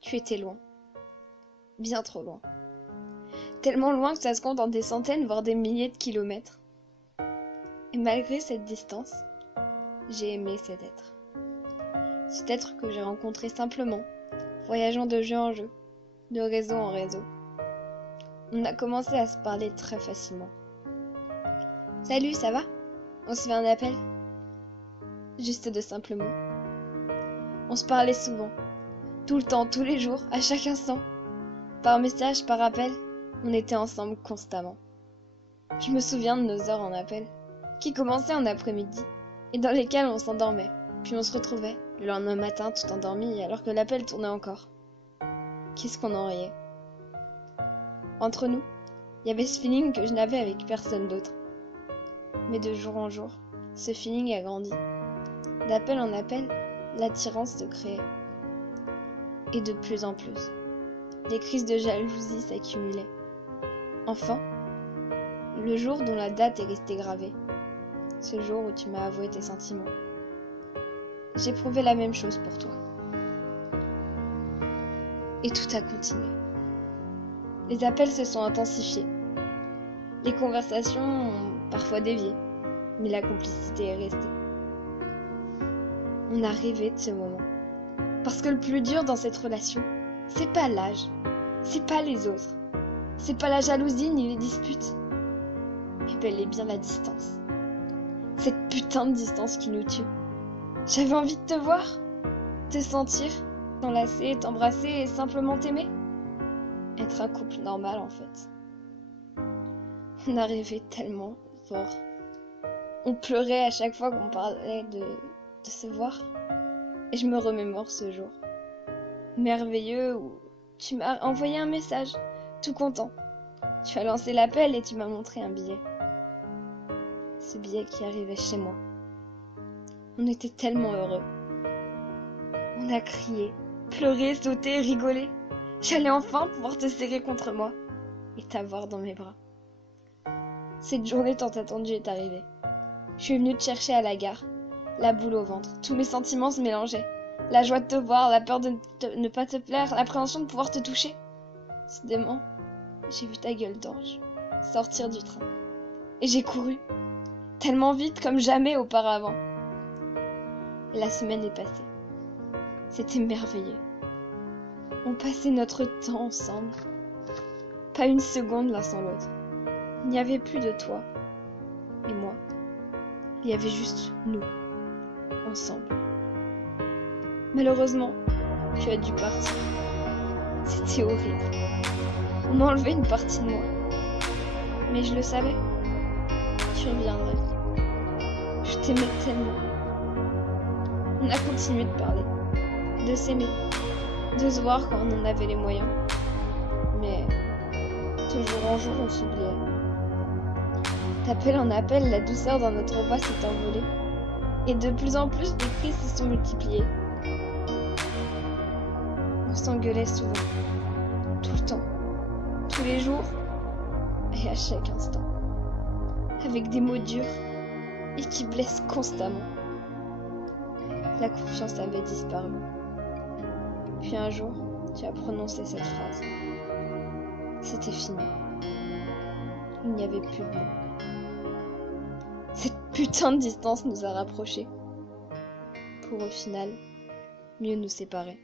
Tu étais loin. Bien trop loin. Tellement loin que ça se compte en des centaines, voire des milliers de kilomètres. Et malgré cette distance, j'ai aimé cet être. Cet être que j'ai rencontré simplement, voyageant de jeu en jeu, de réseau en réseau. On a commencé à se parler très facilement. Salut, ça va? On se fait un appel? Juste de simples mots. On se parlait souvent, tout le temps, tous les jours, à chaque instant. Par message, par appel, on était ensemble constamment. Je me souviens de nos heures en appel, qui commençaient en après-midi, et dans lesquelles on s'endormait, puis on se retrouvait, le lendemain matin tout endormi, alors que l'appel tournait encore. Qu'est-ce qu'on en riait. Entre nous, il y avait ce feeling que je n'avais avec personne d'autre. Mais de jour en jour, ce feeling a grandi. D'appel en appel, l'attirance se créait. Et de plus en plus, les crises de jalousie s'accumulaient. Enfin, le jour dont la date est restée gravée, ce jour où tu m'as avoué tes sentiments, j'éprouvais la même chose pour toi. Et tout a continué. Les appels se sont intensifiés. Les conversations ont parfois dévié, mais la complicité est restée. On a rêvé de ce moment. Parce que le plus dur dans cette relation, c'est pas l'âge, c'est pas les autres, c'est pas la jalousie ni les disputes, mais bel et bien la distance. Cette putain de distance qui nous tue. J'avais envie de te voir, te sentir, t'enlacer, t'embrasser et simplement t'aimer. Être un couple normal en fait. On a rêvé tellement fort. On pleurait à chaque fois qu'on parlait de se voir. Et je me remémore ce jour. Merveilleux où tu m'as envoyé un message, tout content. Tu as lancé l'appel et tu m'as montré un billet. Ce billet qui arrivait chez moi. On était tellement heureux. On a crié, pleuré, sauté, rigolé. J'allais enfin pouvoir te serrer contre moi et t'avoir dans mes bras. Cette journée tant attendue est arrivée. Je suis venue te chercher à la gare, la boule au ventre. Tous mes sentiments se mélangeaient. La joie de te voir, la peur de ne pas te plaire, l'appréhension de pouvoir te toucher. Soudainement, j'ai vu ta gueule d'ange sortir du train. Et j'ai couru, tellement vite comme jamais auparavant. Et la semaine est passée. C'était merveilleux. On passait notre temps ensemble. Pas une seconde l'un sans l'autre. Il n'y avait plus de toi et moi. Il y avait juste nous, ensemble. Malheureusement, tu as dû partir. C'était horrible. On m'a enlevé une partie de moi. Mais je le savais. Tu reviendrais. Je t'aimais tellement. On a continué de parler, de s'aimer, de se voir quand on en avait les moyens. Mais de jour en jour, on s'oubliait. D'appel en appel, la douceur dans notre voix s'est envolée. Et de plus en plus, les cris se sont multipliés. On s'engueulait souvent, tout le temps, tous les jours et à chaque instant, avec des mots durs et qui blessent constamment. La confiance avait disparu. Puis un jour, tu as prononcé cette phrase. C'était fini. Il n'y avait plus de mots. Cette putain de distance nous a rapprochés. Pour au final, mieux nous séparer.